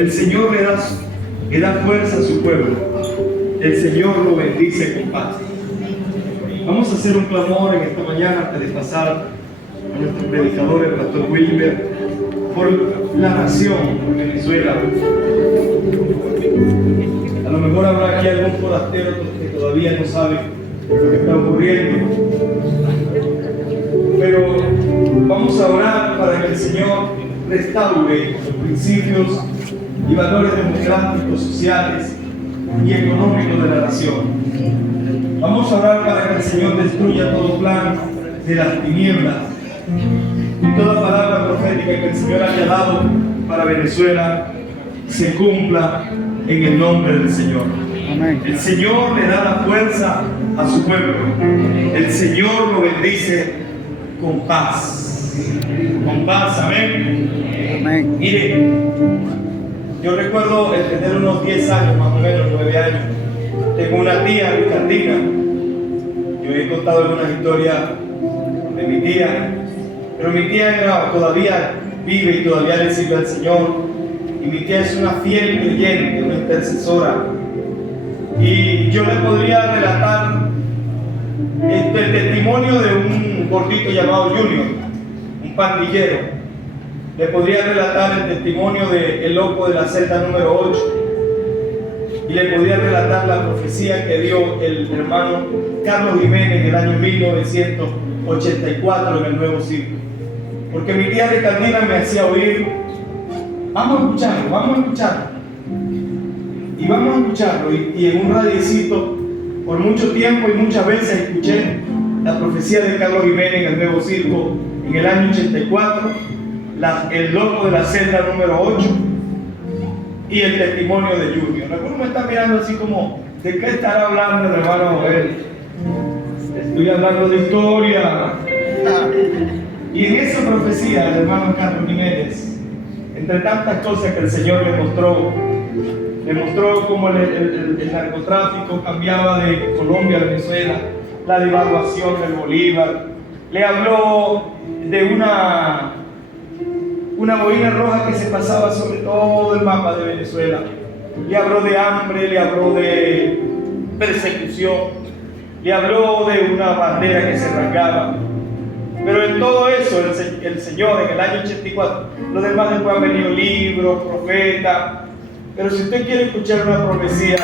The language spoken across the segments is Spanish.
El Señor le da fuerza a su pueblo. El Señor lo bendice con paz. Vamos a hacer un clamor en esta mañana antes de pasar a nuestro predicador, el pastor Wilber, por la nación, por Venezuela. A lo mejor habrá aquí algún forastero que todavía no sabe lo que está ocurriendo. Pero vamos a orar para que el Señor restaure los principios y valores democráticos, sociales y económicos de la nación. Vamos a orar para que el Señor destruya todo plan de las tinieblas y toda palabra profética que el Señor haya dado para Venezuela se cumpla en el nombre del Señor. Amén. El Señor le da la fuerza a su pueblo. El Señor lo bendice con paz. Con paz, amén. Amén. Mire, yo recuerdo tener unos 10 años, más o menos 9 años. Tengo una tía, Ricardina. Yo he contado algunas historias de mi tía, pero mi tía todavía vive y todavía le sirve al Señor. Y mi tía es una fiel creyente, una intercesora. Y yo le podría relatar el testimonio de un gordito llamado Junior, un pandillero. Le podría relatar el testimonio del loco de la celda número 8. Y le podría relatar la profecía que dio el hermano Carlos Jiménez en el año 1984 en el Nuevo Circo. Porque mi tía Ricardina me hacía oír, vamos a escucharlo. Y vamos a escucharlo. Y en un radiecito, por mucho tiempo y muchas veces escuché la profecía de Carlos Jiménez en el Nuevo Circo en el año 84, el loco de la celda número 8 y el testimonio de Junior. Algunos me están mirando así como, ¿de qué estará hablando el hermano Joel? Estoy hablando de historia. Y en esa profecía del hermano Carlos Jiménez, entre tantas cosas que el Señor le mostró cómo el narcotráfico cambiaba de Colombia a Venezuela, la devaluación del bolívar. Le habló de una boina roja que se pasaba sobre todo el mapa de Venezuela. Le habló de hambre, le habló de persecución, le habló de una bandera que se rasgaba. Pero en todo eso, el Señor en el año 84, los demás después han venido libros, profetas. Pero si usted quiere escuchar una profecía,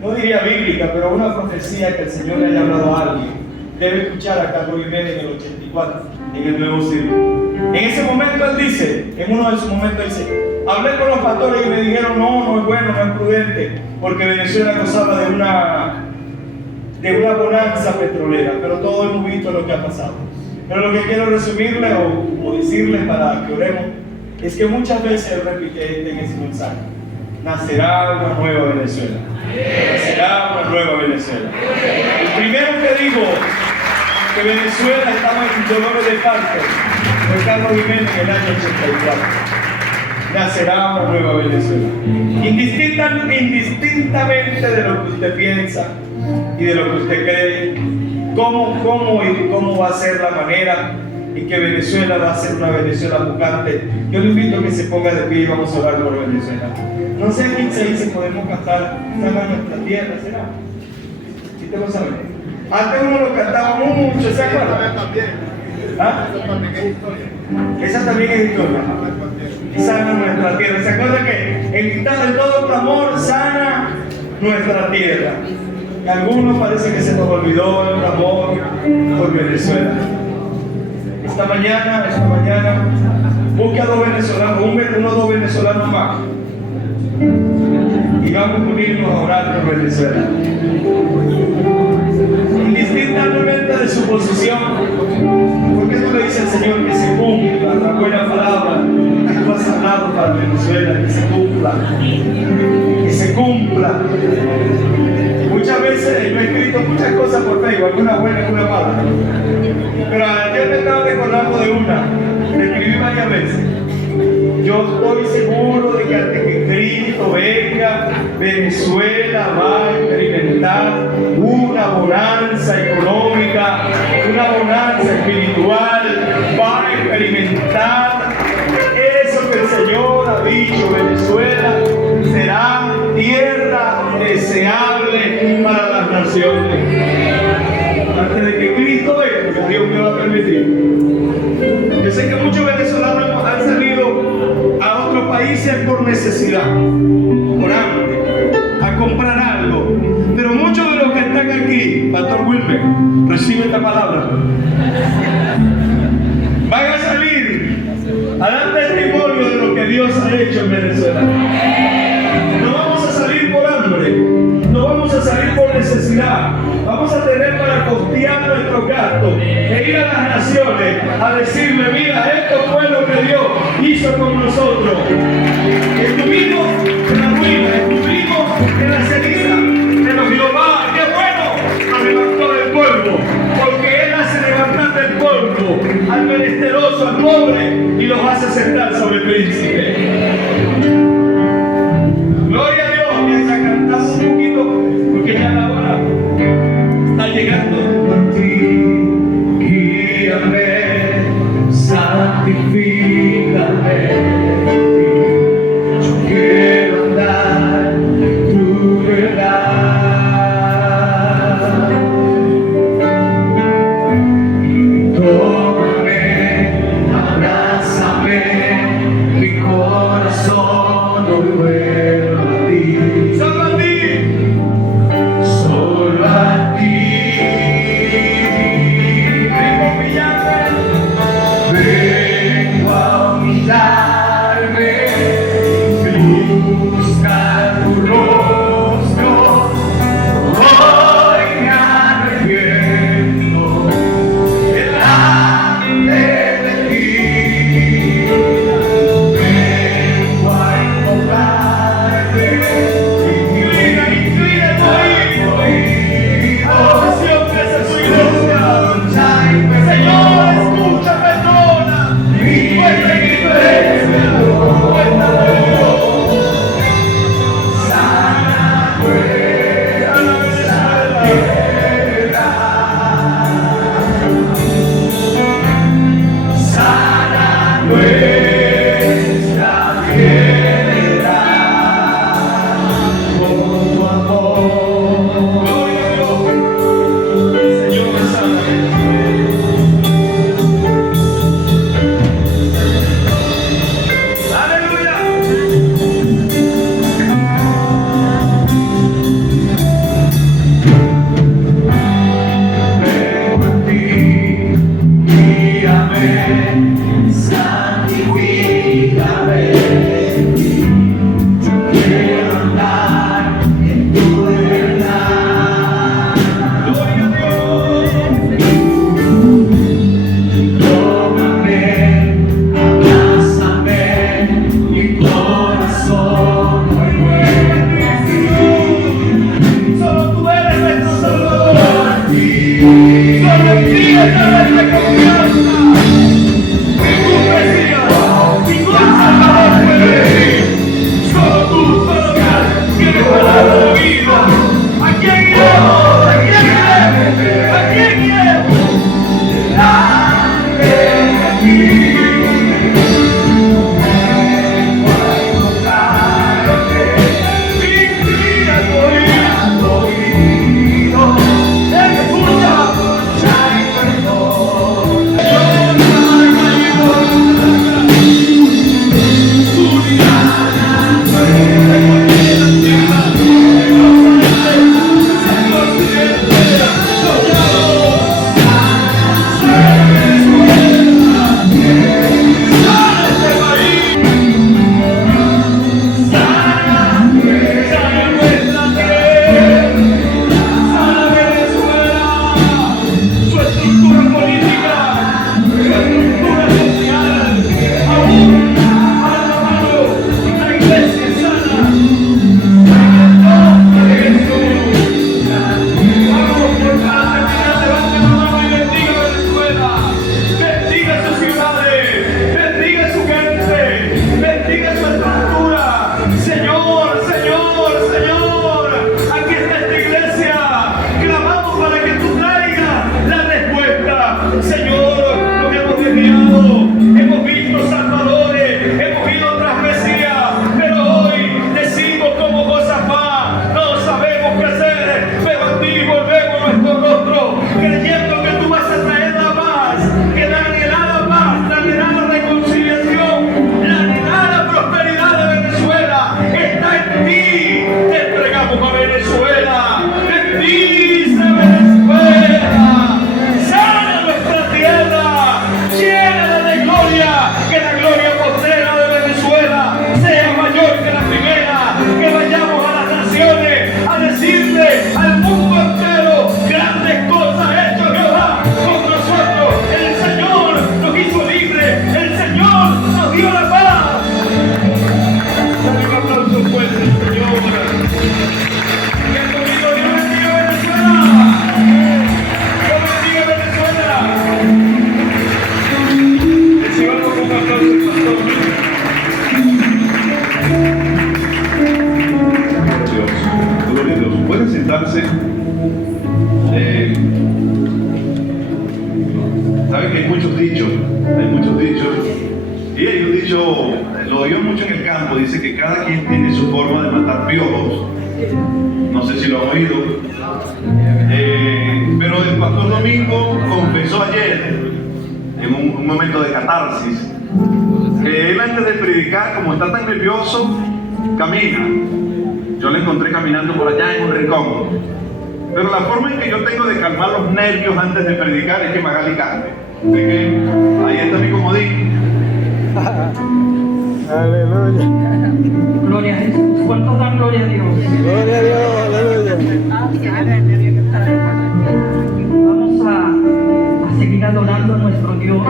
no diría bíblica, pero una profecía que el Señor le haya hablado a alguien, debe escuchar a Carlos Jiménez en el 84, en el Nuevo Circo. En ese momento él dice, en uno de sus momentos dice, hablé con los pastores y me dijeron, no es bueno, no es prudente, porque Venezuela gozaba de una bonanza petrolera, pero todos hemos visto lo que ha pasado. Pero lo que quiero resumirle o decirle para que oremos, es que muchas veces él repite en ese mensaje, nacerá una nueva Venezuela. Nacerá una nueva Venezuela. El primero que dijo que Venezuela estaba en dolores de parto fue Carlos Jiménez en el año 84. Nacerá una nueva Venezuela. Indistintamente de lo que usted piensa y de lo que usted cree, cómo va a ser la manera en que Venezuela va a ser una Venezuela pujante. Yo le invito a que se ponga de pie y vamos a orar por Venezuela. No sé quién se dice, podemos cantar Sana nuestra tierra, ¿será? ¿Sí te lo saben? Antes uno lo cantaba mucho, ¿se acuerdan? ¿Ah? Esa también es historia. Sana nuestra tierra. ¿Se acuerdan que en todo clamor sana nuestra tierra? Y a algunos parece que se nos olvidó el clamor por Venezuela. Esta mañana, busque a 2 venezolanos, uno o 2 venezolanos más. Y vamos a unirnos a orar por Venezuela. Indistintamente de su posición, ¿por qué no le dice al Señor que se cumpla la buena palabra que tú has hablado para Venezuela? Que se cumpla. Que se cumpla. Muchas veces yo he escrito muchas cosas por Facebook, algunas buenas y algunas malas. Pero ayer me estaba recordando de una, que escribí varias veces. Yo estoy seguro de que antes que Cristo venga, Venezuela va a experimentar una bonanza económica, una bonanza espiritual, va a experimentar eso que el Señor naciones. Antes de que Cristo venga, Dios me va a permitir. Yo sé que muchos venezolanos han salido a otros países por necesidad, por hambre, a comprar algo. Pero muchos de los que están aquí, Pastor Wilmer, recibe esta palabra. Van a salir a dar testimonio de lo que Dios ha hecho en Venezuela. No vamos a salir por hambre, no vamos a salir por necesidad. Vamos a tener para costear nuestros gastos e ir a las naciones a decirle: mira, esto fue lo que Dios hizo con nosotros. Estuvimos en la ruina, estuvimos en la ceniza, pero Jehová, qué bueno, nos levantó del polvo, porque Él hace levantar del polvo al menesteroso, al pobre, y los hace sentar sobre el príncipe. Gloria a Dios. Mientras cantamos un poquito, porque ya la hora está llegando. A ti, guíame, santifícame. presentarse. Saben que hay muchos dichos, y hay un dicho, lo oigo mucho en el campo, dice que cada quien tiene su forma de matar piojos. No sé si lo han oído, pero el pastor Domingo confesó ayer, en un momento de catarsis, que él antes de predicar, como está tan nervioso, camina. Yo lo encontré caminando por allá en un rincón. Pero la forma en que yo tengo de calmar los nervios antes de predicar es que Magali cante. Así que ahí está mi comodín. Aleluya. Gloria a Jesús. ¿Cuántos dan gloria a Dios? Gloria a Dios, aleluya. Vamos a seguir adorando a nuestro Dios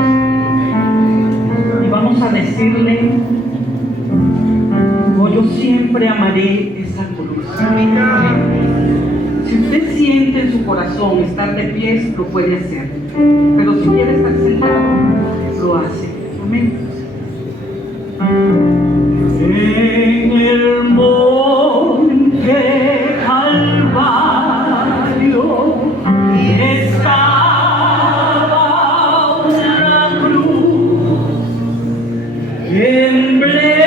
y vamos a decirle: oh, yo siempre amaré esa cruz. Si usted siente en su corazón estar de pies, lo puede hacer, pero si quiere estar sentado, lo hace. Amén. En el monte Calvario estaba una cruz, emblema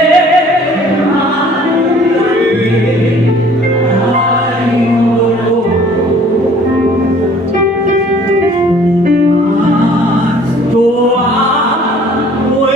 de dolor. Mas tu amor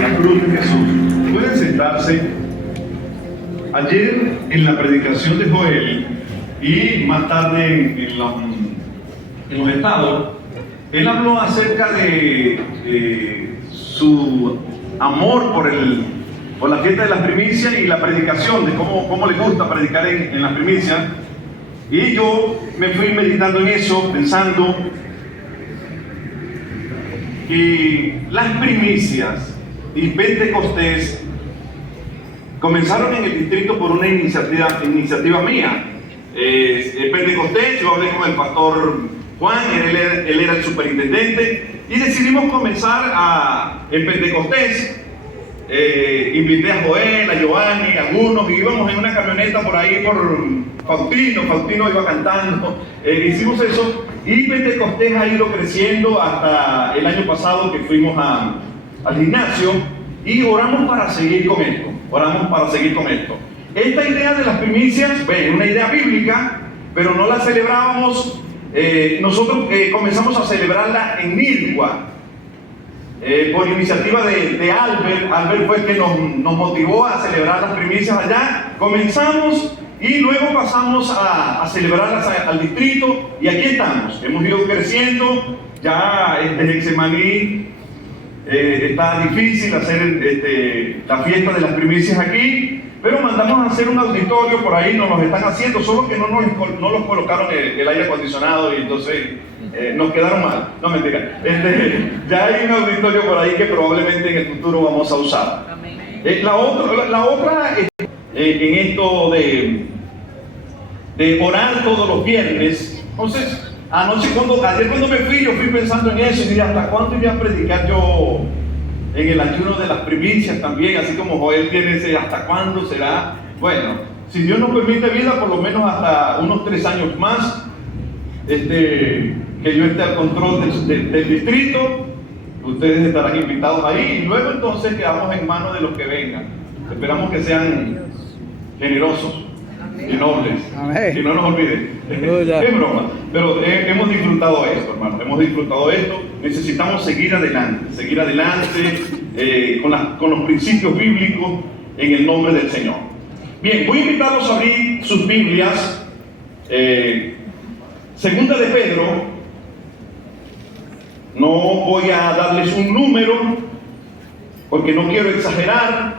La cruz de Jesús. Pueden sentarse. Ayer en la predicación de Joel y más tarde en los estados, él habló acerca de su amor por la fiesta de las primicias y la predicación, de cómo le gusta predicar en las primicias. Y yo me fui meditando en eso, pensando que las primicias y Pentecostés comenzaron en el distrito por una iniciativa mía. Pentecostés, yo hablé con el pastor Juan, él era el superintendente, y decidimos comenzar en Pentecostés. Invité a Joel, a Giovanni, a algunos, y íbamos en una camioneta por ahí por Faustino iba cantando, hicimos eso, y Pentecostés ha ido creciendo hasta el año pasado que fuimos al gimnasio, y oramos para seguir con esto. Esta idea de las primicias, es una idea bíblica, pero no la celebrábamos. Nosotros comenzamos a celebrarla en Nirgua, por iniciativa de Albert. Albert fue el que nos motivó a celebrar las primicias allá. Comenzamos y luego pasamos a celebrarlas al distrito, y aquí estamos. Hemos ido creciendo. Ya desde Getsemaní está difícil hacer la fiesta de las primicias aquí, pero mandamos a hacer un auditorio por ahí, nos los están haciendo, solo que no los colocaron el aire acondicionado, y entonces nos quedaron mal. No, mentira. Ya hay un auditorio por ahí que probablemente en el futuro vamos a usar. La otra en esto de orar todos los viernes. Entonces, ayer cuando me fui, yo fui pensando en eso y dije, ¿hasta cuándo voy a predicar yo en el ayuno de las primicias también? Así como Joel tiene ese, ¿hasta cuándo será? Bueno, si Dios nos permite vida, por lo menos hasta unos 3 años más, que yo esté al control del distrito. Ustedes estarán invitados ahí, y luego entonces quedamos en manos de los que vengan. Esperamos que sean generosos y nobles. Amén. Y no nos olviden. Aleluya. Es broma, pero hemos disfrutado esto, hermano. Hemos disfrutado esto. Necesitamos seguir adelante con los principios bíblicos en el nombre del Señor. Bien, voy a invitarlos a abrir sus Biblias. Segunda de Pedro. No voy a darles un número porque no quiero exagerar,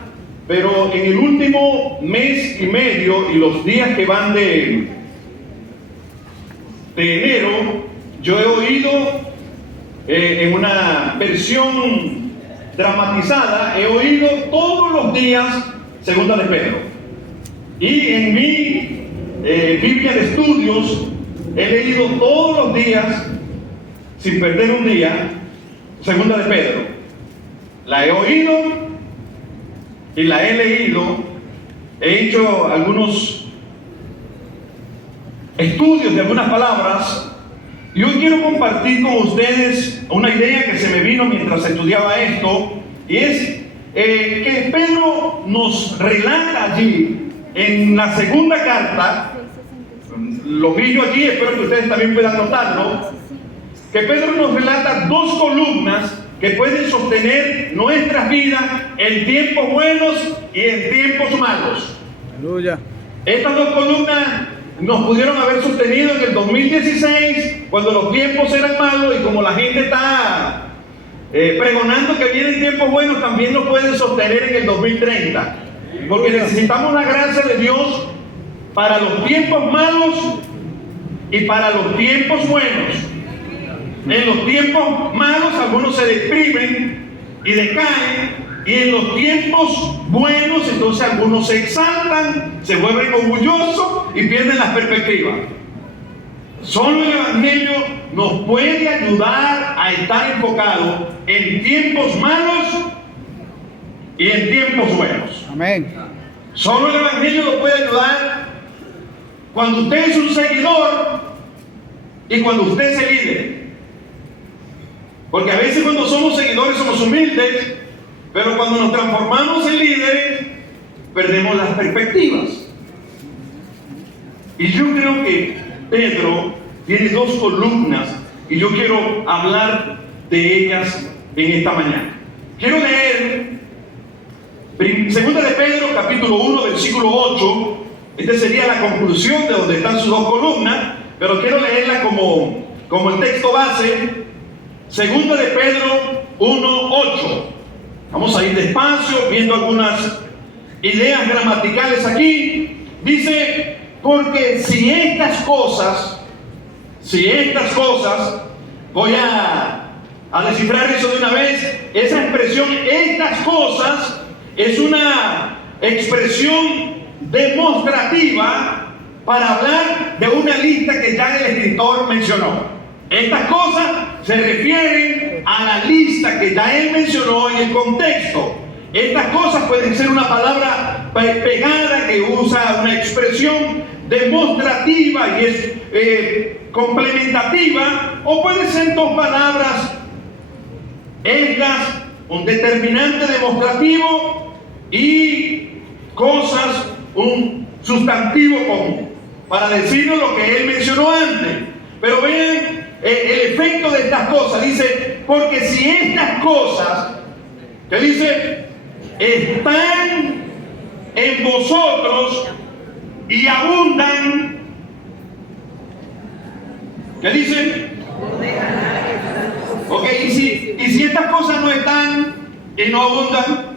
pero en el último mes y medio y los días que van de enero, yo he oído en una versión dramatizada, he oído todos los días Segunda de Pedro. Y en mi Biblia de estudios he leído todos los días, sin perder un día, Segunda de Pedro. La he oído y la he leído. He hecho algunos estudios de algunas palabras, y hoy quiero compartir con ustedes una idea que se me vino mientras estudiaba esto, y es que Pedro nos relata allí en la segunda carta. Lo vi yo allí, espero que ustedes también puedan notarlo, que Pedro nos relata 2 columnas que pueden sostener nuestras vidas en tiempos buenos y en tiempos malos. Aleluya. Estas 2 columnas nos pudieron haber sostenido en el 2016, cuando los tiempos eran malos, y como la gente está pregonando que vienen tiempos buenos, también nos pueden sostener en el 2030. Porque necesitamos la gracia de Dios para los tiempos malos y para los tiempos buenos. En los tiempos malos algunos se deprimen y decaen, y en los tiempos buenos entonces algunos se exaltan, se vuelven orgullosos y pierden las perspectivas. Solo el Evangelio nos puede ayudar a estar enfocados en tiempos malos y en tiempos buenos. Amén. Solo el Evangelio nos puede ayudar cuando usted es un seguidor y cuando usted es el líder. Porque a veces cuando somos seguidores somos humildes, pero cuando nos transformamos en líderes perdemos las perspectivas. Y yo creo que Pedro tiene dos columnas y yo quiero hablar de ellas en esta mañana. Quiero leer 2 de Pedro, capítulo 1, versículo 8. Esta sería la conclusión de donde están sus dos columnas, pero quiero leerla como el texto base. 2 de Pedro 1, 8. Vamos a ir despacio, viendo algunas ideas gramaticales aquí. Dice, porque si estas cosas, voy a descifrar eso de una vez. Esa expresión, estas cosas, es una expresión demostrativa para hablar de una lista que ya el escritor mencionó. Estas cosas se refieren a la lista que ya él mencionó en el contexto. Estas cosas pueden ser una palabra pegada que usa una expresión demostrativa y es complementativa, o puede ser dos palabras, estas, un determinante demostrativo, y cosas, un sustantivo común, para decirnos lo que él mencionó antes. Pero vean el efecto de estas cosas. Dice, porque si estas cosas, que dice, están en vosotros y abundan, ¿qué dice? Ok, y si estas cosas no están y no abundan,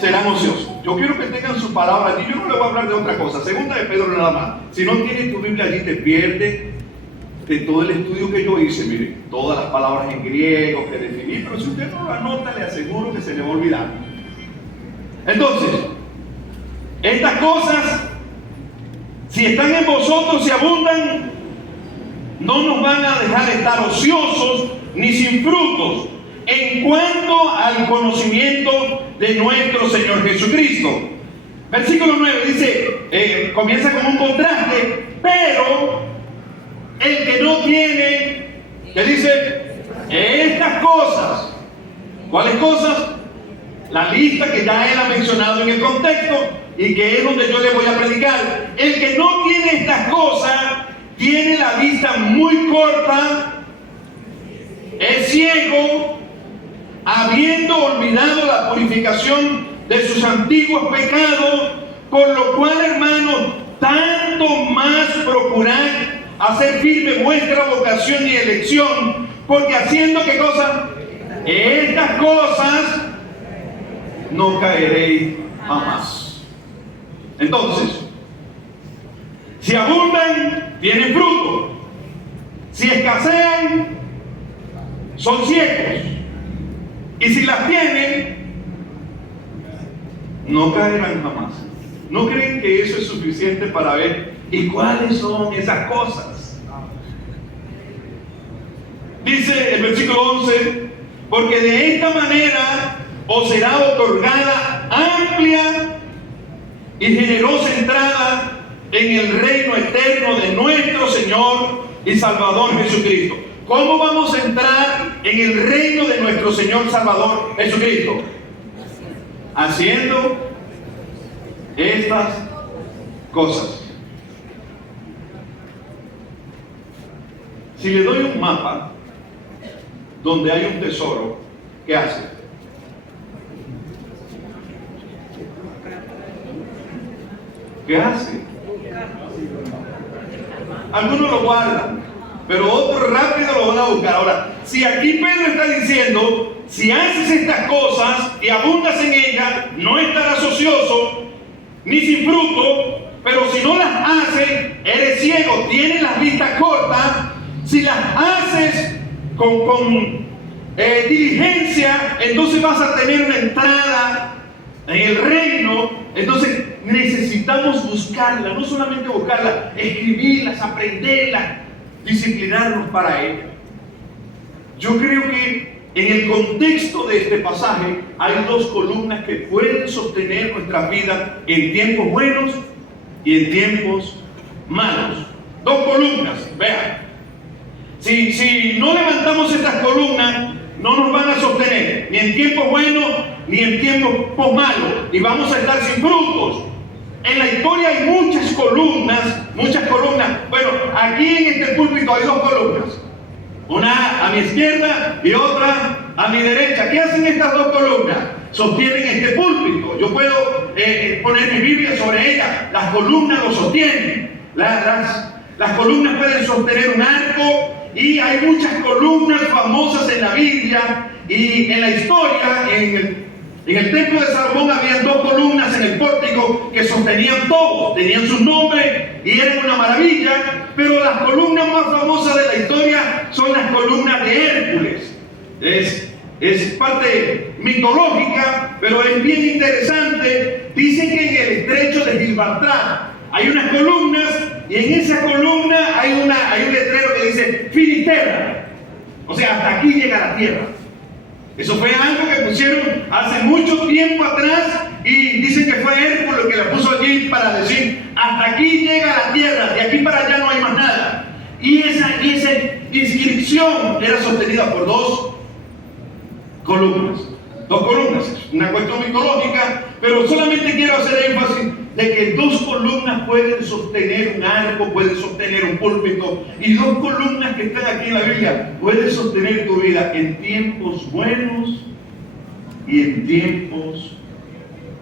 serán ociosos. Yo quiero que tengan su palabra allí. Yo no le voy a hablar de otra cosa. 2 de Pedro nada más. Si no tienes tu Biblia allí, te pierdes de todo el estudio que yo hice. Mire, todas las palabras en griego que definí, pero si usted no lo anota, le aseguro que se le va a olvidar. Entonces, estas cosas, si están en vosotros y abundan, no nos van a dejar estar ociosos ni sin frutos en cuanto al conocimiento de nuestro Señor Jesucristo. Versículo 9 dice, comienza con un contraste, pero el que no tiene, que dice, estas cosas. ¿Cuáles cosas? La lista que ya él ha mencionado en el contexto y que es donde yo le voy a predicar. El que no tiene estas cosas tiene la vista muy corta, es ciego, habiendo olvidado la purificación de sus antiguos pecados, por lo cual, hermanos, tanto más procurad hacer firme vuestra vocación y elección, porque haciendo ¿qué cosa? Estas cosas no caeréis jamás. Entonces, si abundan, tienen fruto. Si escasean, son ciegos. Y si las tienen, no caerán jamás. ¿No creen que eso es suficiente para ver y cuáles son esas cosas? Dice el versículo 11, porque de esta manera os será otorgada amplia y generosa entrada en el reino eterno de nuestro Señor y Salvador Jesucristo. ¿Cómo vamos a entrar en el reino de nuestro Señor Salvador Jesucristo? Haciendo estas cosas. Si le doy un mapa donde hay un tesoro, ¿qué hace? ¿Qué hace? Algunos lo guardan, pero otros rápido lo van a buscar. Ahora, si aquí Pedro está diciendo, si haces estas cosas y abundas en ellas, no estarás ocioso ni sin fruto, pero si no las haces, eres ciego, tienes las vistas cortas. Si las haces con diligencia, entonces vas a tener una entrada en el reino. Entonces necesitamos buscarla, no solamente buscarla, escribirlas, aprenderlas, disciplinarnos para ello. Yo creo que en el contexto de este pasaje hay dos columnas que pueden sostener nuestras vidas en tiempos buenos y en tiempos malos. Dos columnas, vean. Si no levantamos estas columnas, no nos van a sostener ni en tiempos buenos ni en tiempos malos, y vamos a estar sin frutos. En la historia hay muchas columnas muchas columnas. Bueno, aquí en este púlpito hay 2 columnas. Una a mi izquierda y otra a mi derecha. ¿Qué hacen estas 2 columnas? Sostienen este púlpito. Yo puedo poner mi Biblia sobre ella. Las columnas lo sostienen. Las columnas pueden sostener un arco, y hay muchas columnas famosas en la Biblia y en la historia. En el templo de Salomón había 2 columnas en el pórtico que sostenían todo, tenían sus nombres y eran una maravilla, pero las columnas más famosas de la historia son las columnas de Hércules. Es parte mitológica, pero es bien interesante. Dicen que en el estrecho de Gibraltar hay unas columnas, y en esa columna hay un letrero que dice Finisterra, o sea, hasta aquí llega la tierra. Eso fue algo que pusieron hace mucho tiempo atrás, y dicen que fue Hércules que la puso allí para decir: hasta aquí llega la tierra, de aquí para allá no hay más nada. Y esa inscripción era sostenida por 2 columnas. 2 columnas, es una cuestión mitológica, pero solamente quiero hacer énfasis de que 2 columnas pueden sostener un arco, pueden sostener un púlpito, y 2 columnas que están aquí en la Biblia pueden sostener tu vida en tiempos buenos y en tiempos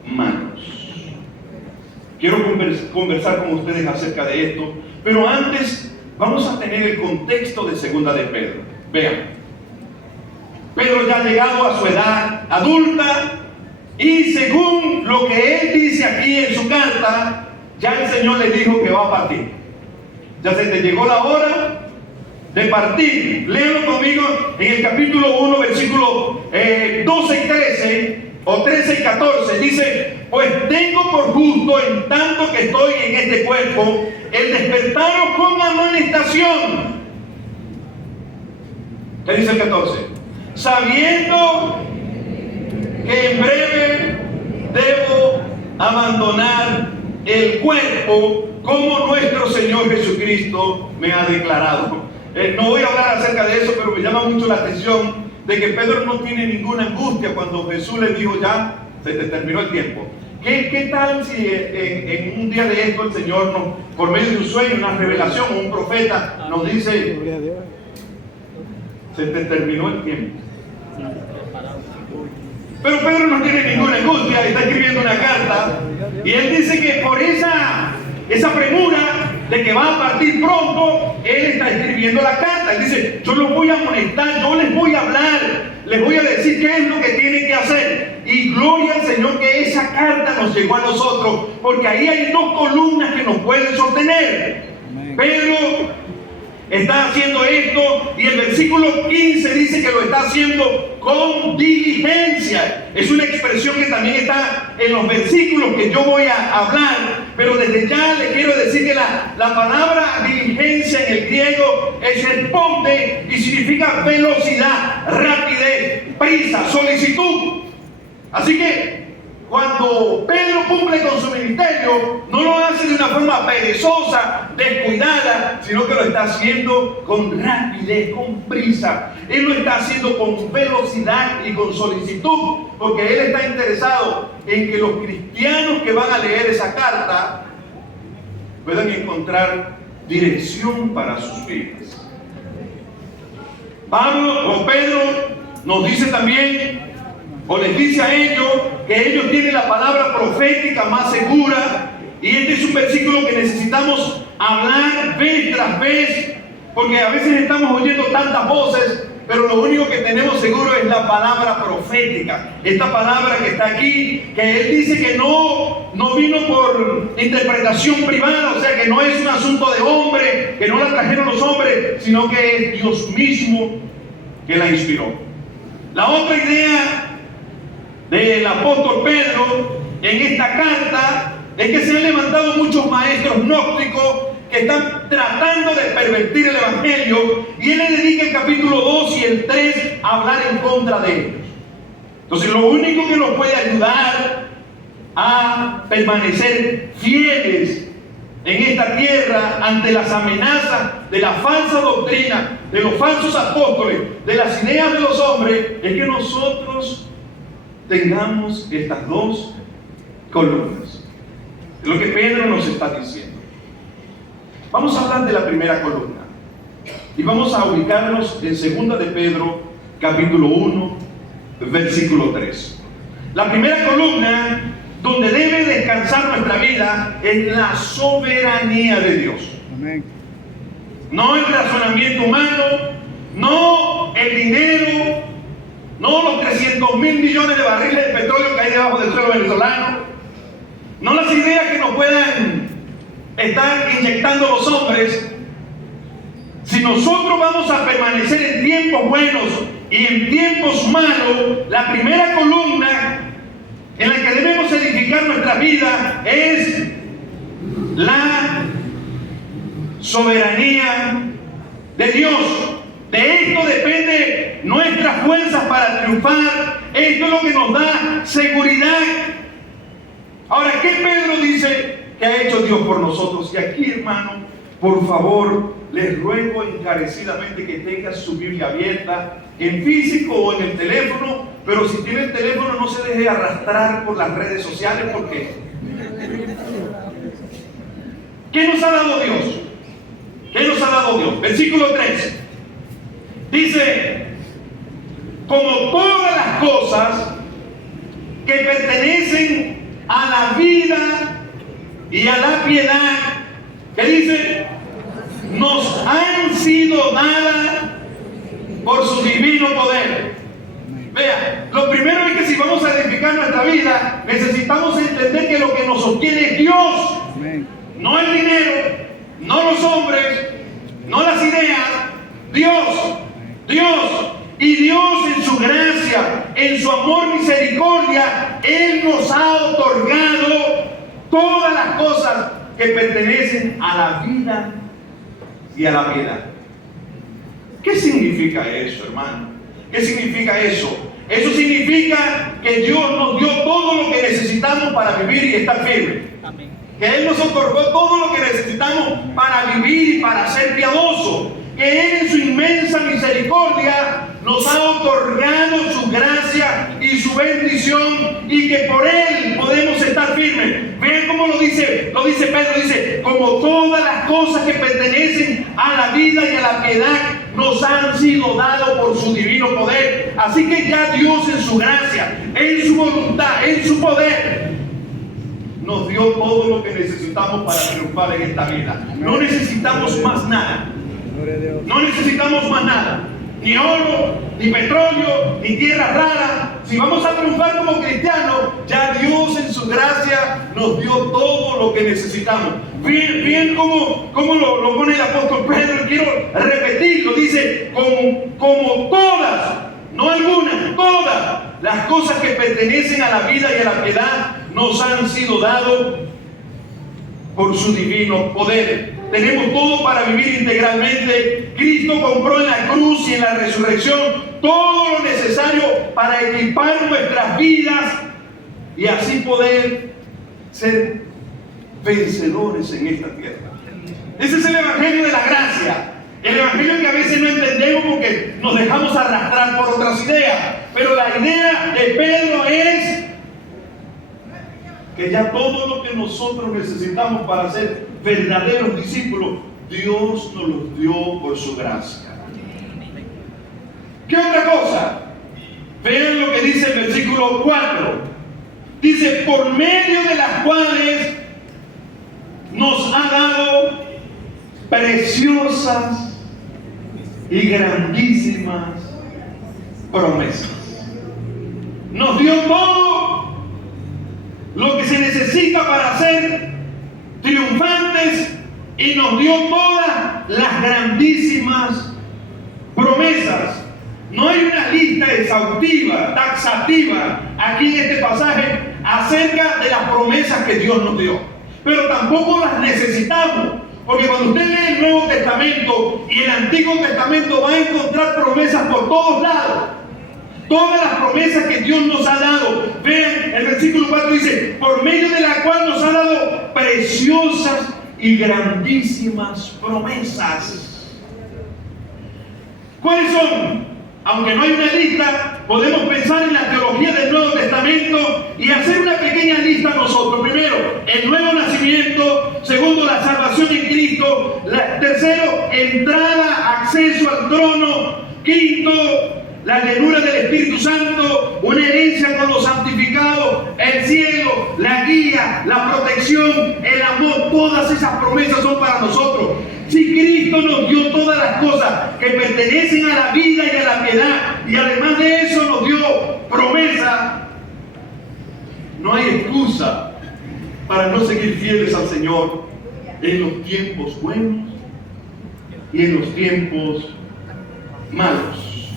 malos. Quiero conversar con ustedes acerca de esto, pero antes vamos a tener el contexto de 2 de Pedro. Vean, Pedro ya ha llegado a su edad adulta, y según lo que él dice aquí en su carta, ya el Señor le dijo que va a partir. Ya se te llegó la hora de partir. Léelo conmigo en el capítulo 1, versículos 12 y 13, o 13 y 14. Dice: pues tengo por justo, en tanto que estoy en este cuerpo, el despertaros con amonestación. ¿Qué dice el 14? Sabiendo que en breve debo abandonar el cuerpo, como nuestro Señor Jesucristo me ha declarado. No voy a hablar acerca de eso, pero me llama mucho la atención de que Pedro no tiene ninguna angustia cuando Jesús le dijo: ya se te terminó el tiempo. ¿Qué tal si en un día de esto el Señor por medio de un sueño, una revelación, un profeta nos dice: se te terminó el tiempo? Pero Pedro no tiene ninguna angustia, está escribiendo una carta, y él dice que por esa premura de que va a partir pronto, él está escribiendo la carta. Él dice: yo los voy a amonestar, yo les voy a hablar, les voy a decir qué es lo que tienen que hacer. Y gloria al Señor que esa carta nos llegó a nosotros, porque ahí hay 2 columnas que nos pueden sostener. Pedro está haciendo esto, y el versículo 15 dice que lo está haciendo con diligencia. Es una expresión que también está en los versículos que yo voy a hablar, pero desde ya le quiero decir que la palabra diligencia en el griego es responde, y significa velocidad, rapidez, prisa, solicitud. Así que cuando Pedro cumple con su ministerio, no lo hace de una forma perezosa, descuidada, sino que lo está haciendo con rapidez, con prisa. Él lo está haciendo con velocidad y con solicitud, porque él está interesado en que los cristianos que van a leer esa carta puedan encontrar dirección para sus vidas. Pedro nos dice también, o les dice a ellos, que ellos tienen la palabra profética más segura, y este es un versículo que necesitamos hablar vez tras vez, porque a veces estamos oyendo tantas voces, pero lo único que tenemos seguro es la palabra profética. Esta palabra que está aquí, que él dice que no vino por interpretación privada, o sea que no es un asunto de hombre, que no la trajeron los hombres, sino que es Dios mismo que la inspiró. La otra idea del apóstol Pedro en esta carta es que se han levantado muchos maestros gnósticos que están tratando de pervertir el evangelio, y él le dedica el capítulo 2 y el 3 a hablar en contra de ellos. Entonces lo único que nos puede ayudar a permanecer fieles en esta tierra ante las amenazas de la falsa doctrina, de los falsos apóstoles, de las ideas de los hombres, es que nosotros tengamos estas 2 columnas. Es lo que Pedro nos está diciendo. Vamos a hablar de la primera columna y vamos a ubicarnos en 2 de Pedro, capítulo 1, versículo 3. La primera columna donde debe descansar nuestra vida es la soberanía de Dios. Amén. No el razonamiento humano, no el dinero, no los 300.000 millones de barriles de petróleo que hay debajo del suelo venezolano, no las ideas que nos puedan estar inyectando los hombres. Si nosotros vamos a permanecer en tiempos buenos y en tiempos malos, la primera columna en la que debemos edificar nuestra vida es la soberanía de Dios. De esto depende nuestras fuerzas para triunfar. Esto es lo que nos da seguridad. Ahora, ¿qué Pedro dice que ha hecho Dios por nosotros? Y aquí, hermano, por favor, les ruego encarecidamente que tengan su Biblia abierta, en físico o en el teléfono, pero si tiene el teléfono no se deje arrastrar por las redes sociales, porque ¿qué nos ha dado Dios? ¿Qué nos ha dado Dios? Versículo 3 dice: como todas las cosas que pertenecen a la vida y a la piedad, ¿qué dice? Nos han sido dadas por su divino poder. Vea, lo primero es que si vamos a edificar nuestra vida, necesitamos entender que lo que nos sostiene es Dios. No el dinero, no los hombres, no las ideas. Dios. Y Dios en su gracia, en su amor misericordia, Él nos ha otorgado todas las cosas que pertenecen a la vida y a la piedad. ¿Qué significa eso, hermano? ¿Qué significa eso? Eso significa que Dios nos dio todo lo que necesitamos para vivir y estar firmes. Que Él nos otorgó todo lo que necesitamos para vivir y para ser piadosos. Que Él en su inmensa misericordia nos ha otorgado su gracia y su bendición, y que por Él podemos estar firmes. Vean cómo lo dice Pedro, dice: como todas las cosas que pertenecen a la vida y a la piedad nos han sido dadas por su divino poder. Así que ya Dios en su gracia, en su voluntad, en su poder, nos dio todo lo que necesitamos para triunfar en esta vida. No necesitamos más nada. No necesitamos más nada. Ni oro, ni petróleo, ni tierra rara. Si vamos a triunfar como cristianos, ya Dios en su gracia nos dio todo lo que necesitamos. Bien como lo pone el apóstol Pedro, quiero repetirlo. Dice: como todas, no algunas, todas las cosas que pertenecen a la vida y a la piedad nos han sido dados por su divino poder. Tenemos todo para vivir integralmente. Cristo compró en la cruz y en la resurrección todo lo necesario para equipar nuestras vidas y así poder ser vencedores en esta tierra. Ese es el evangelio de la gracia. El evangelio que a veces no entendemos porque nos dejamos arrastrar por otras ideas. Pero la idea de Pedro es que ya todo lo que nosotros necesitamos para ser verdaderos discípulos, Dios nos los dio por su gracia. ¿Qué otra cosa? Vean lo que dice el versículo 4. Dice: por medio de las cuales nos ha dado preciosas y grandísimas promesas. Nos dio todo lo que se necesita para ser triunfantes y nos dio todas las grandísimas promesas. No hay una lista exhaustiva, taxativa aquí en este pasaje acerca de las promesas que Dios nos dio, pero tampoco las necesitamos, porque cuando usted lee el Nuevo Testamento y el Antiguo Testamento va a encontrar promesas por todos lados. Todas las promesas que Dios nos ha dado. Vean, el versículo 4 dice: por medio de la cual nos ha dado preciosas y grandísimas promesas. ¿Cuáles son? Aunque no hay una lista, podemos pensar en la teología del Nuevo Testamento y hacer una pequeña lista nosotros. Primero, el nuevo nacimiento, Segundo, la salvación en Cristo. Tercero, entrada, acceso al trono. Quinto, la llenura del Espíritu Santo, una herencia con los santificados, el cielo, la guía, la protección, el amor. Todas esas promesas son para nosotros. Si Cristo nos dio todas las cosas que pertenecen a la vida y a la piedad, y además de eso nos dio promesa, no hay excusa para no seguir fieles al Señor en los tiempos buenos y en los tiempos malos.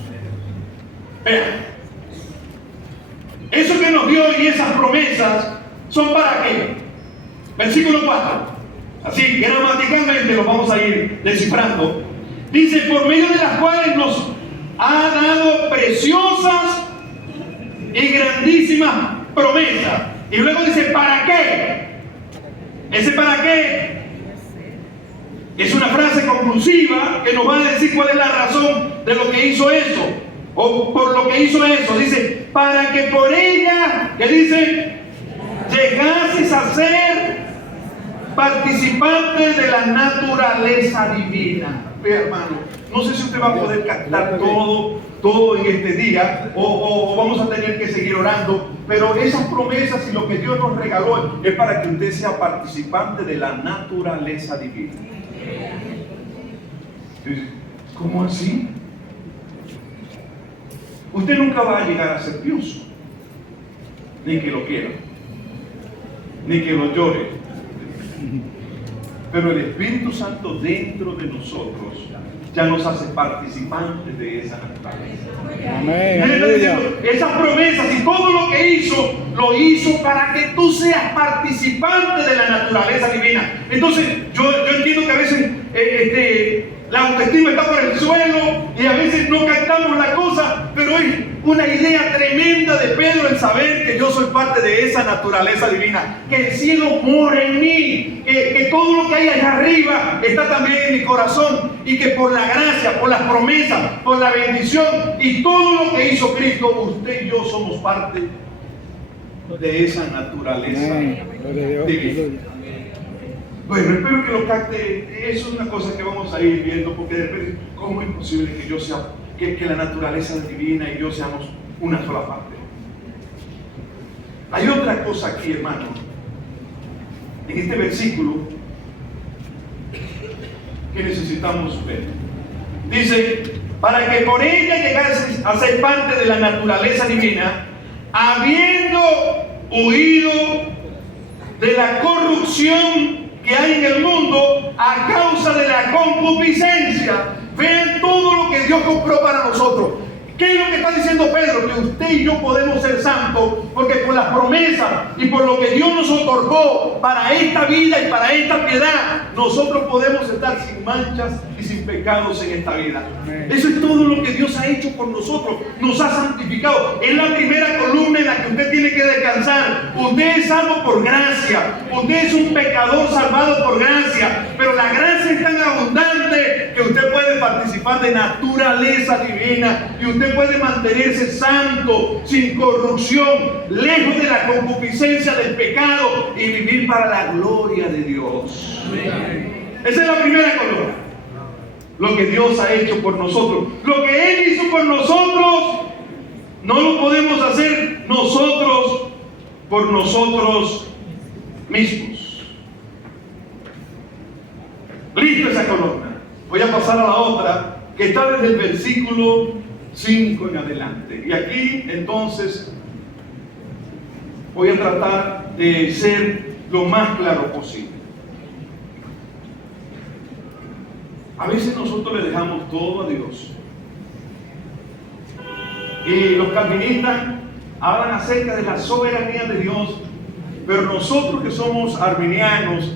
Vean, eso que nos dio y esas promesas son para qué. Versículo 4. Así, gramaticalmente lo vamos a ir descifrando. Dice, por medio de las cuales nos ha dado preciosas y grandísimas promesas. Y luego dice, ¿para qué? Ese para qué es una frase conclusiva que nos va a decir cuál es la razón de lo que hizo eso, o por lo que hizo eso. Dice, para que por ella, que dice, llegases a ser participantes de la naturaleza divina. Vea, hermano, no sé si usted va a poder captar todo en este día, o vamos a tener que seguir orando, pero esas promesas y lo que Dios nos regaló es para que usted sea participante de la naturaleza divina. ¿Cómo así? Usted nunca va a llegar a ser Dios, ni que lo quiera, ni que lo llore. Pero el Espíritu Santo dentro de nosotros ya nos hace participantes de esa naturaleza. Amén. Aleluya. Esas promesas y todo lo que hizo, lo hizo para que tú seas participante de la naturaleza divina. Entonces, yo entiendo que a veces la autoestima está por el suelo y a veces no captamos la cosa, pero es una idea tremenda de Pedro el saber que yo soy parte de esa naturaleza divina, que el cielo mora en mí, que todo lo que hay allá arriba está también en mi corazón, y que por la gracia, por las promesas, por la bendición y todo lo que hizo Cristo, usted y yo somos parte de esa naturaleza divina. Bueno, espero que lo capte. Eso es una cosa que vamos a ir viendo, porque de repente, ¿cómo es posible que yo sea, que la naturaleza divina y yo seamos una sola parte? Hay otra cosa aquí, hermano, en este versículo que necesitamos ver. Dice, para que por ella llegases a ser parte de la naturaleza divina, habiendo huido de la corrupción que hay en el mundo a causa de la concupiscencia. Vean todo lo que Dios compró para nosotros. ¿Qué es lo que está diciendo Pedro? Que usted y yo podemos ser santos porque por las promesas y por lo que Dios nos otorgó para esta vida y para esta piedad, nosotros podemos estar sin manchas y sin pecados en esta vida. Eso es todo lo que Dios ha hecho por nosotros. Nos ha santificado. Es la primera columna en la que usted tiene que descansar. Usted es salvo por gracia. Usted es un pecador salvado por gracia. Pero la gracia es tan abundante que usted puede participar de naturaleza divina. Y usted puede mantenerse santo, sin corrupción, lejos de la concupiscencia del pecado y vivir para la gloria de Dios. Esa es la primera columna. Lo que Dios ha hecho por nosotros. Lo que Él hizo por nosotros, no lo podemos hacer nosotros por nosotros mismos. Listo esa columna. Voy a pasar a la otra, que está desde el versículo 5 en adelante. Y aquí entonces voy a tratar de ser lo más claro posible. A veces nosotros le dejamos todo a Dios. Y los calvinistas hablan acerca de la soberanía de Dios, pero nosotros que somos arminianos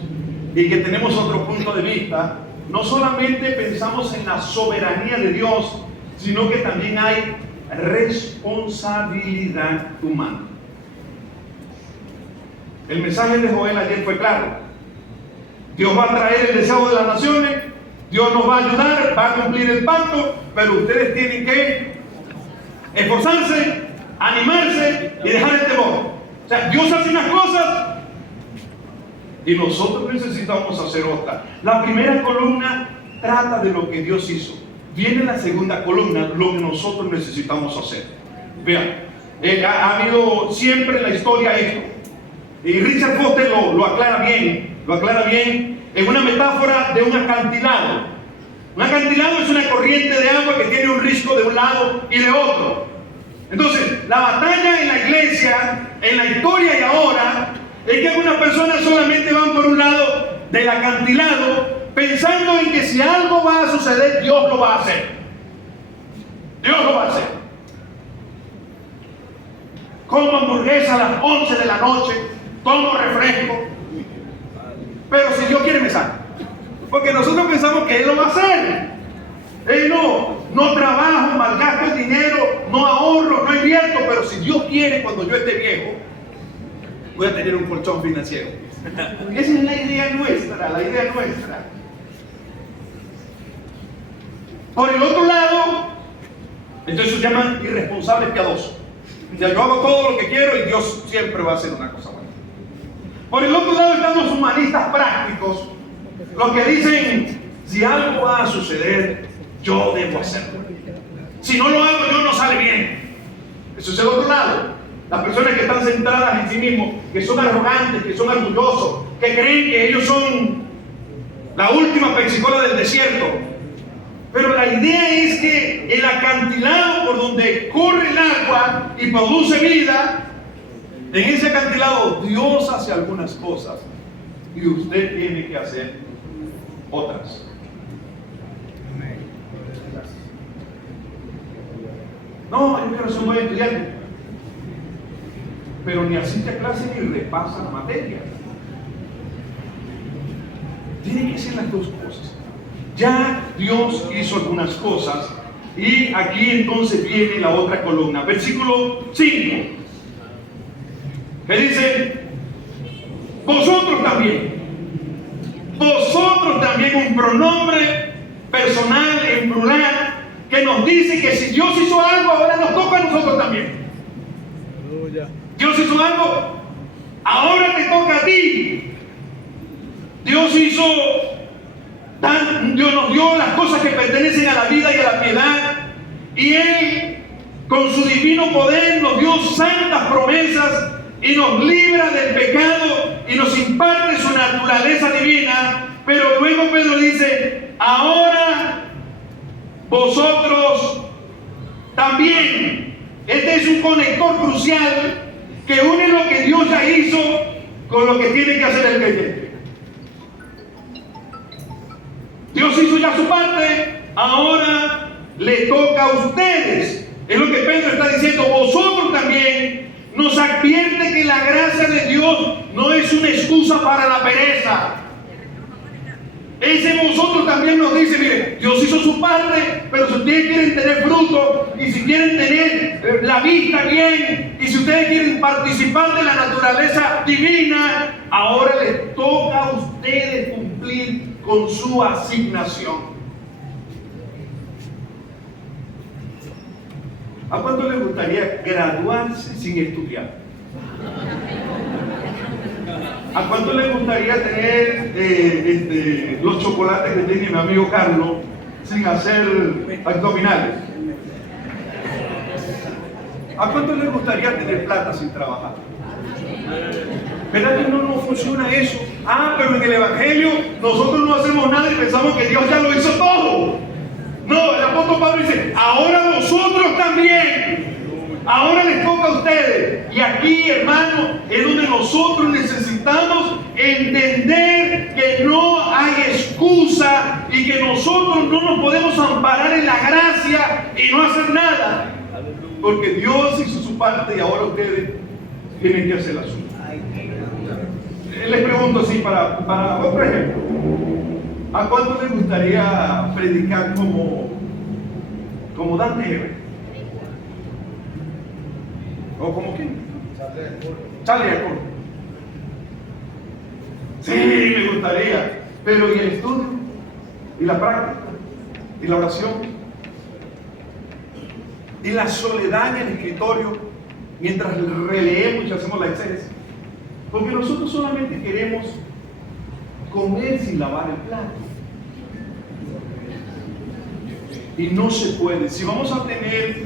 y que tenemos otro punto de vista, no solamente pensamos en la soberanía de Dios, sino que también hay responsabilidad humana. El mensaje de Joel ayer fue claro. Dios va a traer el deseo de las naciones, Dios nos va a ayudar, va a cumplir el pacto, pero ustedes tienen que esforzarse, animarse y dejar el temor. O sea, Dios hace unas cosas Y nosotros necesitamos hacer otra. La primera columna trata de lo que Dios hizo. Viene la segunda columna, lo que nosotros necesitamos hacer. Vean, ha habido siempre en la historia esto. Y Richard Foster lo aclara bien en una metáfora de un acantilado. Un acantilado es una corriente de agua que tiene un risco de un lado y de otro. Entonces, la batalla en la iglesia, en la historia y ahora, es que algunas personas solamente van por un lado del acantilado, pensando en que si algo va a suceder, Dios lo va a hacer. Dios lo va a hacer. Como hamburguesa a las 11 de la noche, tomo refresco. Pero si Dios quiere me saca. Porque nosotros pensamos que Él lo va a hacer. Él no trabajo, malgasto el dinero, no ahorro, no invierto. Pero si Dios quiere, cuando yo esté viejo, voy a tener un colchón financiero. Esa es la idea nuestra, Por el otro lado, entonces se llaman irresponsables piadosos. O sea, yo hago todo lo que quiero y Dios siempre va a hacer una cosa buena. Por el otro lado están los humanistas prácticos, los que dicen, si algo va a suceder, yo debo hacerlo. Si no lo hago, yo no sale bien. Eso es el otro lado. Las personas que están centradas en sí mismos, que son arrogantes, que son orgullosos, que creen que ellos son la última pensicola del desierto. Pero la idea es que el acantilado por donde corre el agua y produce vida, en ese acantilado Dios hace algunas cosas y usted tiene que hacer otras. No, yo quiero ser un buen estudiante, pero ni asiste a clase ni repasa la materia. Tiene que hacer las dos cosas. Ya Dios hizo algunas cosas y aquí entonces viene la otra columna. Versículo 5, que dice, vosotros también, un pronombre personal en plural que nos dice que si Dios hizo algo, ahora nos toca a nosotros también. Dios hizo algo, ahora te toca a ti. Dios nos dio las cosas que pertenecen a la vida y a la piedad, y Él con su divino poder nos dio santas promesas y nos libra del pecado y nos imparte su naturaleza divina. Pero luego Pedro dice, ahora vosotros también. Este es un conector crucial que une lo que Dios ya hizo con lo que tiene que hacer el creyente. Dios hizo ya su parte, ahora le toca a ustedes. Es lo que Pedro está diciendo. Vosotros también. Nos advierte que la gracia de Dios no es una excusa para la pereza. Ese vosotros también nos dice, mire, Dios hizo su parte, pero si ustedes quieren tener fruto, y si quieren tener la vista bien, y si ustedes quieren participar de la naturaleza divina, ahora les toca a ustedes cumplir con su asignación. ¿A cuánto les gustaría graduarse sin estudiar? ¿A cuánto les gustaría tener los chocolates que tiene mi amigo Carlos sin hacer abdominales? ¿A cuánto les gustaría tener plata sin trabajar? ¿Verdad que no funciona eso? Pero en el Evangelio nosotros no hacemos nada y pensamos que Dios ya lo hizo todo. No, el apóstol Pablo dice, ahora vosotros también. Ahora les toca a ustedes. Y aquí, hermano, es donde nosotros necesitamos entender que no hay excusa y que nosotros no nos podemos amparar en la gracia y no hacer nada. Porque Dios hizo su parte y ahora ustedes tienen que hacer la suya. Les pregunto así para otro ejemplo. ¿A cuánto les gustaría predicar como Dante Hebert? ¿O como quién? Charlie Alcorn. Sí, me gustaría. Pero ¿y el estudio? ¿Y la práctica? ¿Y la oración? ¿Y la soledad en el escritorio mientras releemos y hacemos la exégesis? Porque nosotros solamente queremos comer sin lavar el plato. Y no se puede. Si vamos a tener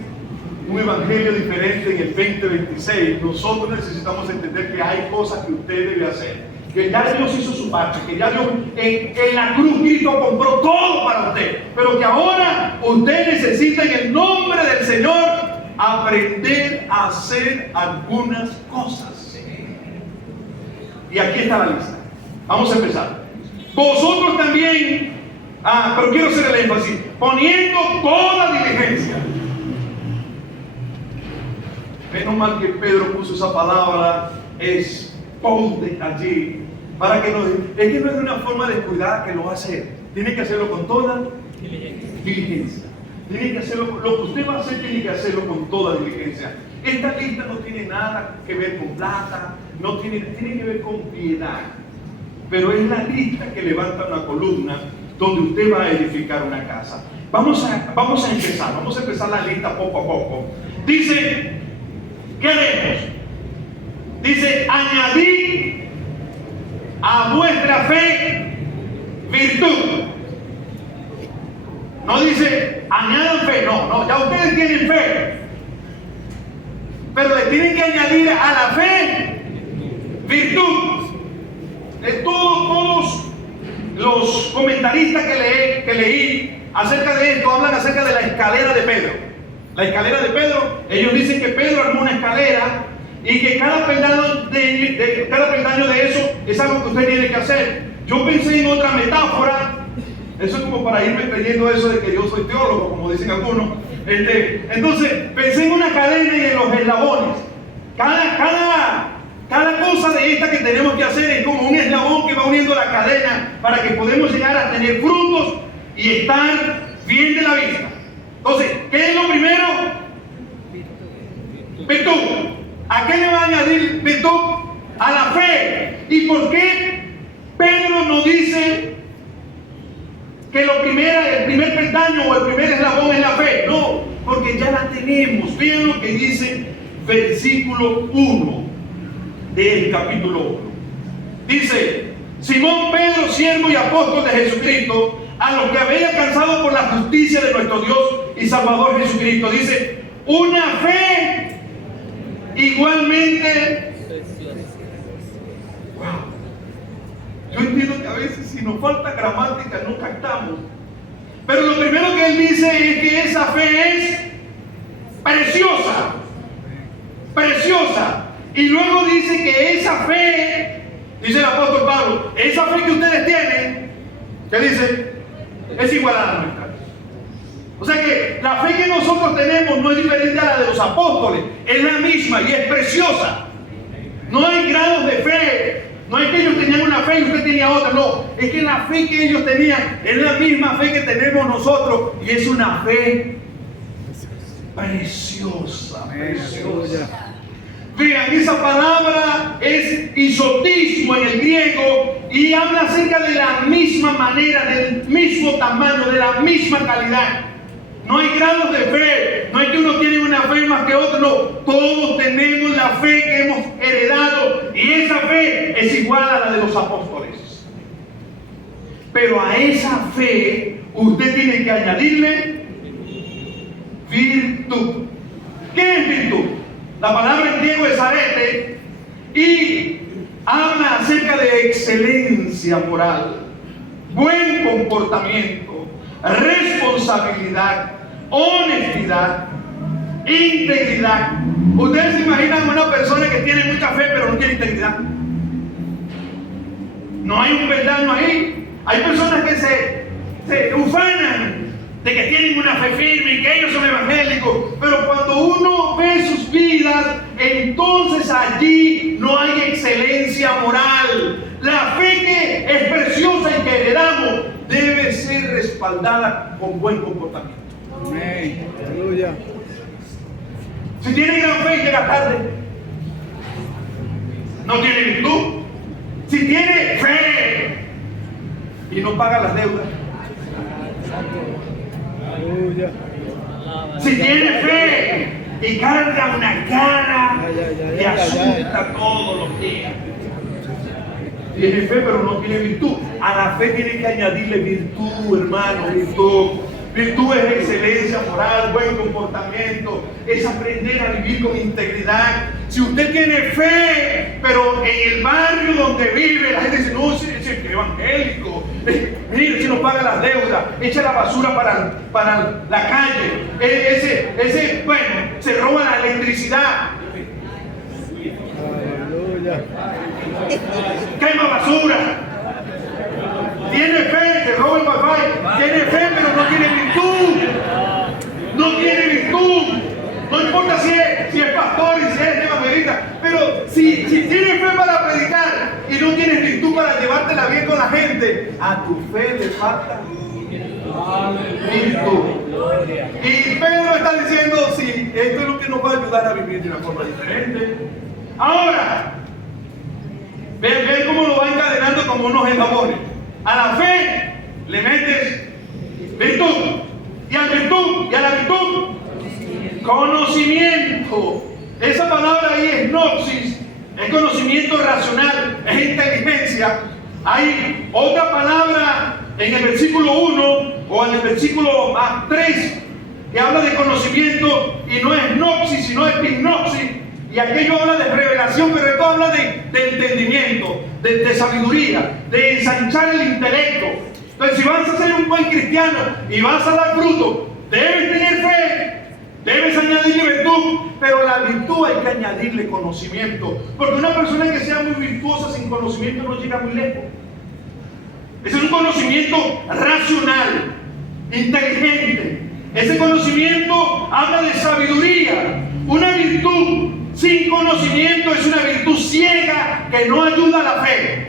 un evangelio diferente en el 2026, nosotros necesitamos entender que hay cosas que usted debe hacer. Que ya Dios hizo su parte, que ya Dios en la cruz Cristo compró todo para usted. Pero que ahora usted necesita en el nombre del Señor aprender a hacer algunas cosas. Y aquí está la lista. Vamos a empezar. Vosotros también, pero quiero hacer el énfasis, poniendo toda diligencia. Menos mal que Pedro puso esa palabra, es ponte allí, para que es que no es de una forma descuidada que lo va a hacer. Tiene que hacerlo con toda diligencia. Tiene que hacerlo, lo que usted va a hacer tiene que hacerlo con toda diligencia. Esta lista no tiene nada que ver con plata, tiene que ver con piedad. Pero es la lista que levanta una columna donde usted va a edificar una casa. Vamos a empezar la lista poco a poco. Dice, ¿qué haremos? Dice, añadid a vuestra fe virtud. No dice, añadan fe, no, ya ustedes tienen fe. Pero le tienen que añadir a la fe virtud. De todos los comentaristas que leí acerca de esto, hablan acerca de la escalera de Pedro. La escalera de Pedro, ellos dicen que Pedro armó una escalera y que cada peldaño de eso es algo que usted tiene que hacer. Yo pensé en otra metáfora, eso es como para irme creyendo eso de que yo soy teólogo, como dicen algunos. Entonces, pensé en una cadena y en los eslabones. Cada cosa de esta que tenemos que hacer es como un eslabón que va uniendo la cadena para que podamos llegar a tener frutos y estar bien de la vista. Entonces, ¿qué es lo primero? Virtud. ¿A qué le va a añadir virtud? A la fe. ¿Y por qué Pedro nos dice que el primer peldaño o el primer eslabón es la fe? No, porque ya la tenemos. Vean lo que dice versículo 1 del capítulo 1. Dice, Simón Pedro, siervo y apóstol de Jesucristo, a los que habéis alcanzado por la justicia de nuestro Dios y Salvador Jesucristo. Dice, una fe igualmente. Wow. Yo entiendo que a veces si nos falta gramática no captamos. Pero lo primero que él dice es que esa fe es preciosa. Preciosa. Y luego dice que esa fe, dice el apóstol Pablo, esa fe que ustedes tienen, ¿qué dice? Es igual a la nuestra. O sea que la fe que nosotros tenemos no es diferente a la de los apóstoles, es la misma y es preciosa. No hay grados de fe, no es que ellos tenían una fe y usted tenía otra, no, es que la fe que ellos tenían es la misma fe que tenemos nosotros y es una fe preciosa, preciosa. Vean, esa palabra es isotismo en el griego y habla acerca de la misma manera, del mismo tamaño, de la misma calidad. No hay grados de fe, no es que uno tiene una fe más que otro, no. Todos tenemos la fe que hemos heredado y esa fe es igual a la de los apóstoles. Pero a esa fe usted tiene que añadirle virtud. ¿Qué es virtud? La palabra en griego es arete y habla acerca de excelencia moral, buen comportamiento, responsabilidad, honestidad, integridad. Ustedes se imaginan una persona que tiene mucha fe pero no tiene integridad. No hay un peldaño ahí. Hay personas que se ufanan de que tienen una fe firme y que ellos son evangélicos, pero cuando uno ve sus vidas, entonces allí no hay excelencia moral. La fe que es preciosa y que heredamos debe ser respaldada con buen comportamiento. Amén. Aleluya. Si tiene gran fe y llega tarde, no tiene virtud. Si tiene fe y no paga las deudas, Aleluya. si tiene fe y carga una cara de azúcar todos los días, tiene fe pero no tiene virtud. a la fe tiene que añadirle virtud, hermano, virtud. Virtud es excelencia moral, buen comportamiento, es aprender a vivir con integridad. Si usted tiene fe, pero en el barrio donde vive, la gente dice, no, ese es evangélico, mire, si no paga las deudas, echa la basura para la calle, ese, bueno, se roba la electricidad, Aleluya. quema basura. Tiene fe, se roba el wifi. Tiene fe, pero no tiene virtud. No tiene virtud. No importa si es pastor y si es evangelista. Pero si tienes fe para predicar y no tienes virtud para llevártela bien con la gente, a tu fe le falta virtud. Y Pedro está diciendo, sí, esto es lo que nos va a ayudar a vivir de una forma diferente. Ahora, ven cómo lo va encadenando como unos eslabones. A la fe le metes virtud, y a la virtud conocimiento. Esa palabra ahí es noxis, es conocimiento racional, es inteligencia. Hay otra palabra en el versículo 1 o en el versículo 3 que habla de conocimiento y no es noxis sino epignoxis. Y aquello habla de revelación, pero esto habla de entendimiento, de sabiduría, de ensanchar el intelecto. Entonces, si vas a ser un buen cristiano y vas a dar fruto, debes tener fe, debes añadirle virtud, pero a la virtud hay que añadirle conocimiento. Porque una persona que sea muy virtuosa sin conocimiento no llega muy lejos. Ese es un conocimiento racional, inteligente. Ese conocimiento habla de sabiduría. Una virtud sin conocimiento es una virtud ciega que no ayuda a la fe.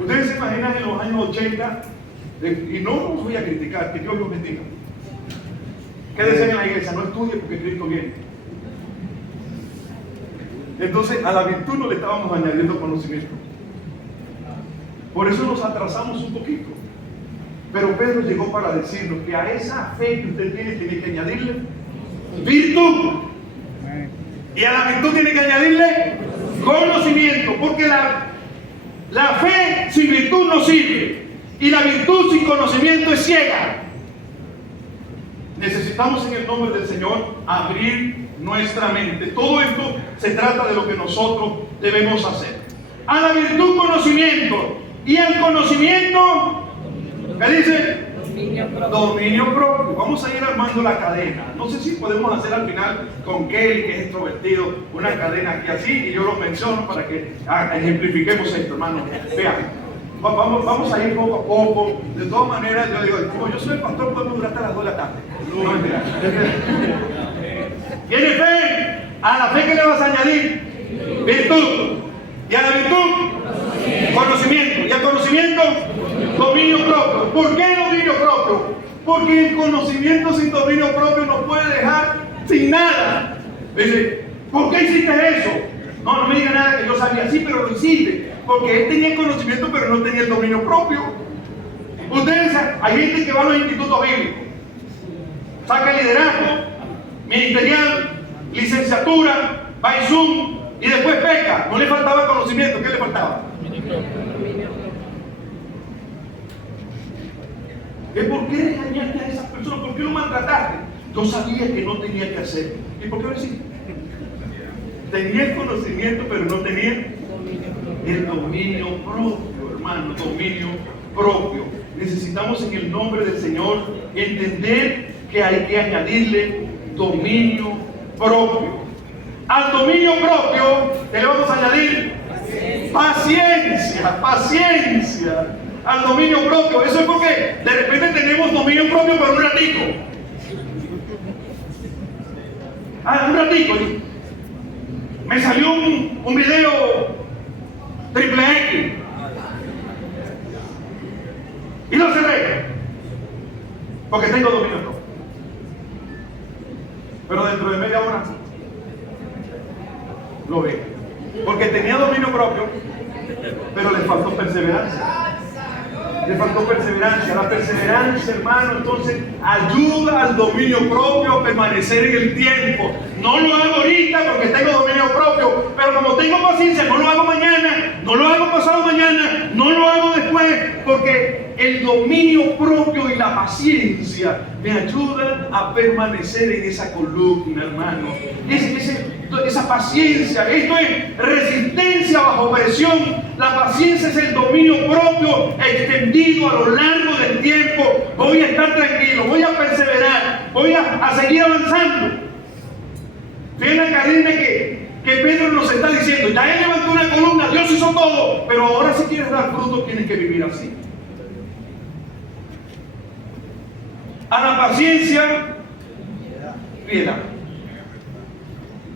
Ustedes se imaginan en los años 80, y no los voy a criticar, que Dios los bendiga. ¿Qué decían en la iglesia? No estudie porque Cristo viene. Entonces a la virtud no le estábamos añadiendo conocimiento. Por eso nos atrasamos un poquito. Pero Pedro llegó para decirnos que a esa fe que usted tiene que añadirle virtud. Y a la virtud tiene que añadirle conocimiento. Porque la fe sin virtud no sirve. Y la virtud sin conocimiento es ciega. Necesitamos en el nombre del Señor abrir nuestra mente. Todo esto se trata de lo que nosotros debemos hacer. A la virtud conocimiento. Y al conocimiento, ¿qué dice? Dominio propio. Vamos a ir armando la cadena. No sé si podemos hacer al final con Kelly, que es extrovertido, una cadena aquí así, y yo lo menciono para que ejemplifiquemos esto, hermano. Vean, vamos a ir poco a poco. De todas maneras, yo digo, como yo soy el pastor, podemos durar hasta las 2 de la tarde. No, mentira. ¿Tiene fe? A la fe, ¿qué le vas a añadir? Virtud. Y a la virtud, conocimiento. Y al conocimiento, dominio propio. ¿Por qué dominio propio? Porque el conocimiento sin dominio propio nos puede dejar sin nada. Dice, ¿por qué hiciste eso? No me diga nada que yo sabía, sí, pero lo hiciste. Porque él tenía el conocimiento, pero no tenía el dominio propio. Ustedes, hay gente que va a los institutos bíblicos, saca liderazgo, ministerial, licenciatura, va a Zoom y después peca. No le faltaba conocimiento, ¿qué le faltaba? ¿Por qué engañaste a esas personas? ¿Por qué lo maltrataste? Yo sabía que no tenía que hacerlo. ¿Y por qué lo hiciste? Tenía el conocimiento, pero no tenía el dominio propio, hermano, dominio propio. Necesitamos en el nombre del Señor entender que hay que añadirle dominio propio. Al dominio propio, ¿qué le vamos a añadir? Paciencia, paciencia. Al dominio propio. Eso es porque de repente tenemos dominio propio por un ratico. Un ratico. Me salió un video triple X y lo cerré porque tengo dominio propio. Pero dentro de media hora lo ve porque tenía dominio propio, pero le faltó perseverancia. Le faltó perseverancia. La perseverancia, hermano, entonces ayuda al dominio propio a permanecer en el tiempo. No lo hago ahorita porque tengo dominio propio, pero como tengo paciencia, no lo hago mañana, no lo hago pasado mañana, no lo hago después, porque el dominio propio y la paciencia me ayudan a permanecer en esa columna, hermano. Esa paciencia, esto es resistencia bajo presión. La paciencia es el dominio propio extendido a lo largo del tiempo. Voy a estar tranquilo, voy a perseverar, voy a seguir avanzando. Fíjense la cadena que Pedro nos está diciendo. Ya él levantó una columna, Dios hizo todo, pero ahora si quieres dar fruto tienes que vivir así. A la paciencia, piedad.